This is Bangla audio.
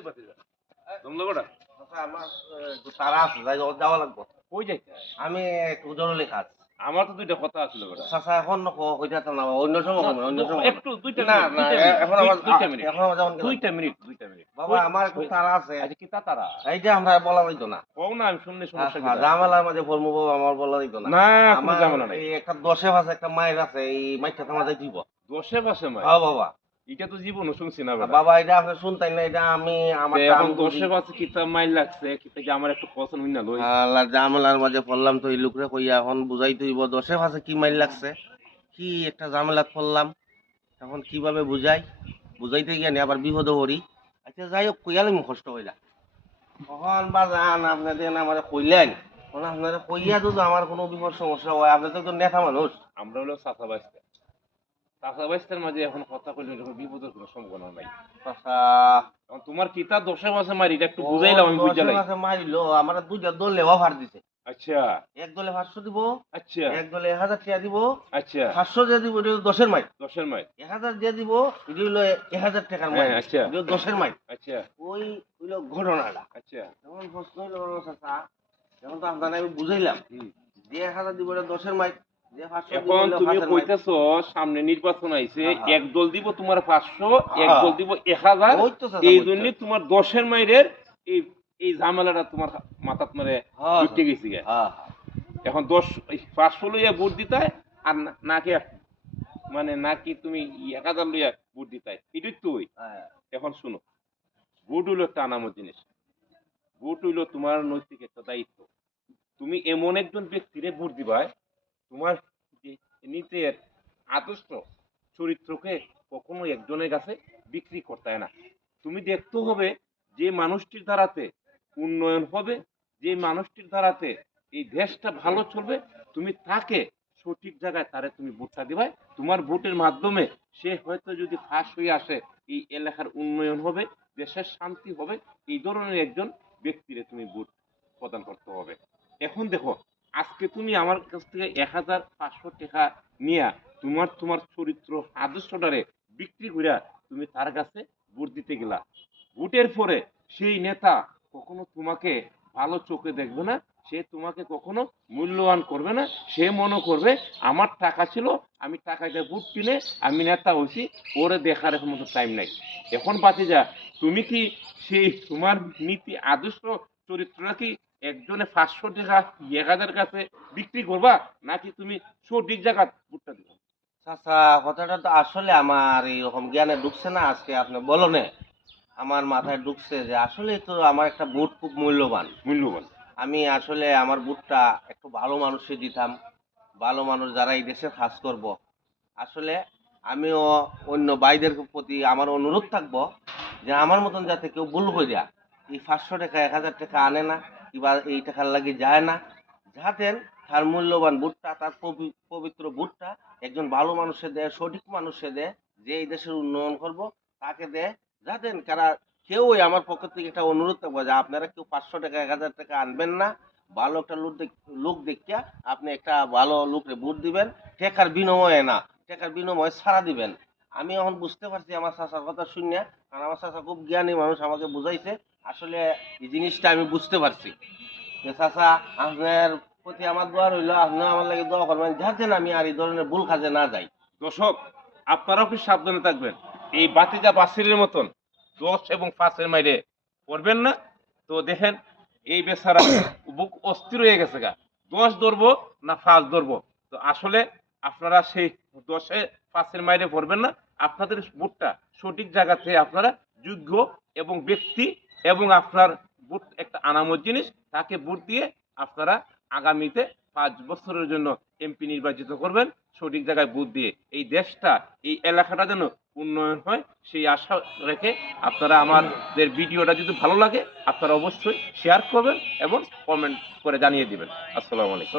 বাতিজা দমদমটা আচ্ছা, আমার তারা আছে যাই হোক, যাওয়া লাগবো। কই যাইতে? আমি একটু জরুরি কাজ। আমার তো দুইটা কথা আছিল বেটা। চাচা এখন ক- কইতে না অন্য সময় অন্য সময় একটু দুইটা না না এখন আমার দুইটা মিনিট। এখন আমার যেমন দুইটা মিনিট দুইটা মিনিট। বাবা আমার একটু তারা আছে। আচ্ছা কি তারা এই যে আমরা বলা হইতো না। কও না আমি শুনলে সমস্যা কি আচ্ছা, ঝামেলার মাঝে ফর্ম বাবা আমার বলা হইতো না। আমার নাই। একটা দশে ভাষা একটা মায়ের আছে এই মাইটা তোমার যাই দিব দশে পাশে মাই হ্যাঁ বাবা। এটা তো জীবন শুনছি না বাবা এটা আপনি শুনতেন না এটা আমি আমার তে এখন। দশে পাশে মাইল লাগছে কিতা আমার একটু পছন্দ হই না লই। আল্লাহ ঝামেলার মাঝে পড়লাম তো এই লোকরে কইয়া এখন বুঝাই কি মাইল লাগছে? কি একটা ঝামেলাত পড়লাম এখন কীভাবে বুঝাই? বুঝাইতে গিয়ে আবার বিপদ করি আচ্ছা যাই হোক কইয়ালে মুখস্থ হইলা কখন বা যান আপনাদের আমার কইলেন। আপনারা কইয়া যদি আমার কোনো বিপদ সমস্যা হয় আপনি তো নেতা মানুষ। আমরা হলো চাচা বাইস্তা চাচা বাইস্তার মাঝে এখন কথা কইলে এরকম বিপদের কোনো সম্ভাবনা নাই। আচ্ছা। তোমার কিতা দশে একটু বুঝাইলাম আমি বুঝালাই দশে ভাষা আমার দুইটা দলে অফার দিছে। আচ্ছা। এক দলে পাঁচশো দিব আচ্ছা। এক দলে এক হাজার টাকা দিব আচ্ছা। পাঁচশো যে দিব এটা দশের মাইল। দশের মাইল। এক হাজার দিয়ে দিব এটা হইল এক হাজার টাকার মাইল। হ্যাঁ আচ্ছা। এটা দশের মাইল। আচ্ছা। ওই হইল ঘটনাটা। আচ্ছা। যেমন প্রশ্ন হইল চাচা যেমন তো আপনার আমি বুঝাইলাম। যে এক হাজার দিব এটা দশের মাইল। দিব এখন তুমি কইতেছো সামনে নির্বাচন আইছে হ্যাঁ, হ্যাঁ। এক দল দিব তোমার পাঁচশো এক হ্যাঁ। দল দিব এক হাজার। এই জন্য তোমার দশের মাইরের এই এই ঝামেলাটা তোমার মাথাত মারে ঢুকতে গেছি এখন দশ পাঁচশো লইয়া ভোট দিতে হয়, আর নাকি মানে নাকি তুমি এক হাজার লইয়া ভোট দিতে হয়। এটাই তো ওই। হ্যাঁ। এখন শুনো ভোট হইল একটা আনামত জিনিস। ভোট হইল তোমার নৈতিক একটা দায়িত্ব। তুমি এমন একজন ব্যক্তিরে ভোট দিবাই তোমার নিজের আদর্শ চরিত্রকে কখনো একজনের কাছে বিক্রি করতে হয় না। তুমি দেখতে হবে যে মানুষটির দ্বারাতে উন্নয়ন হবে, যে মানুষটির দ্বারাতে এই দেশটা ভালো চলবে, তুমি তাকে সঠিক জায়গায় তারে তুমি ভোটটা দিবাই। তোমার ভোটের মাধ্যমে সে হয়তো যদি ফাঁস হয়ে আসে, এই এলাকার উন্নয়ন হবে, দেশের শান্তি হবে, এই ধরনের একজন ব্যক্তিরে তুমি ভোট প্রদান করতে হবে। এখন দেখো আজকে তুমি আমার কাছ থেকে এক হাজার পাঁচশো টাকা নিয়ে তোমার তোমার চরিত্র আদর্শটারে বিক্রি করিয়া তুমি তার কাছে ভোট দিতে গেলা। ভোটের পরে সেই নেতা কখনো তোমাকে ভালো চোখে দেখবে না, সে তোমাকে কখনো মূল্যবান করবে না, সে মনে করবে, আমার টাকা ছিল, আমি টাকাটা ভোট কিনে আমি নেতা হয়েছি, ওরে দেখার এখন মতো টাইম নাই। এখন বাঁচে যা, তুমি কি সেই তোমার নীতি, আদর্শ চরিত্রটা কি একজনে পাঁচশো টাকা এক হাজার কাছে বিক্রি করবা নাকি তুমি সঠিক জায়গা ভোটটা দিবা? চাচা কথাটা তো আসলে আমার এইরকম জ্ঞানে ঢুকছে না আজকে আপনি বলনে। আমার মাথায় ঢুকছে যে আসলে তো আমার একটা বুট খুব মূল্যবান। মূল্যবান। আমি আসলে আমার বুটটা একটু ভালো মানুষে দিতাম ভালো মানুষ যারা এই দেশে কাজ করব। আসলে আমিও অন্য ভাইদের প্রতি আমার অনুরোধ থাকব যে আমার মতন যাতে কেউ ভুল করিয়া এই পাঁচশো টাকা, এক হাজার টাকা আনে না, কিংবা এই টাকার লাগে যায় না। যাতে তার মূল্যবান বুটটা তার পবি- পবিত্র বুটটা একজন ভালো মানুষে দেয়, সঠিক মানুষে দেয়, যে এই দেশের উন্নয়ন করব, তাকে দেয়। যাতে কারা কেউই আমার পক্ষ থেকে একটা অনুরোধ থাকব যে আপনারা কেউ পাঁচশো টাকা, এক হাজার টাকা আনবেন না। ভালো একটা লোক লোক দেখিয়া আপনি একটা ভালো লোকরে ভোট দিবেন টেকার বিনিময়ে না টেকার বিনিময়ে ছাড়া দিবেন। আমি এখন বুঝতে পারছি, আমার চাচার কথা শুনিয়া কারণ আমার চাচা খুব জ্ঞানী মানুষ, আমাকে বুঝাইছে। আসলে এই জিনিসটা আমি বুঝতে পারছি। যে আপনার প্রতি আমার দোয়া রইল, আপনিও আমার লাগে দোয়া করবেন যাতে আমি আর এই ধরনের ভুল কাজে না যাই। দর্শক, আপনারাও কি সাবধানে থাকবেন? এই বাতিজা বাসিরের মতন, দশ এবং পাঁচের মাইরে করবেন না? তো দেখেন, এই বেচারা বুক অস্থির হয়ে গেছে গা। দশ ধরবো না পাঁচ ধরবো? তো আসলে আপনারা সেই দশে, পাঁচের মাইরে পড়বেন না। আপনাদের বুটটা সঠিক জায়গাতে আপনারা যোগ্য এবং ব্যক্তি এবং আপনার বুট একটা আনামত জিনিস, তাকে বুট দিয়ে আপনারা আগামীতে পাঁচ বছরের জন্য এমপি নির্বাচিত করবেন, সঠিক জায়গায় বুট দিয়ে। এই দেশটা, এই এলাকাটা যেন উন্নয়ন হয়, সেই আশা রেখে আপনারা আমাদের ভিডিওটা যদি ভালো লাগে, আপনারা অবশ্যই শেয়ার করবেন এবং কমেন্ট করে জানিয়ে দিবেন। আসসালামু আলাইকুম।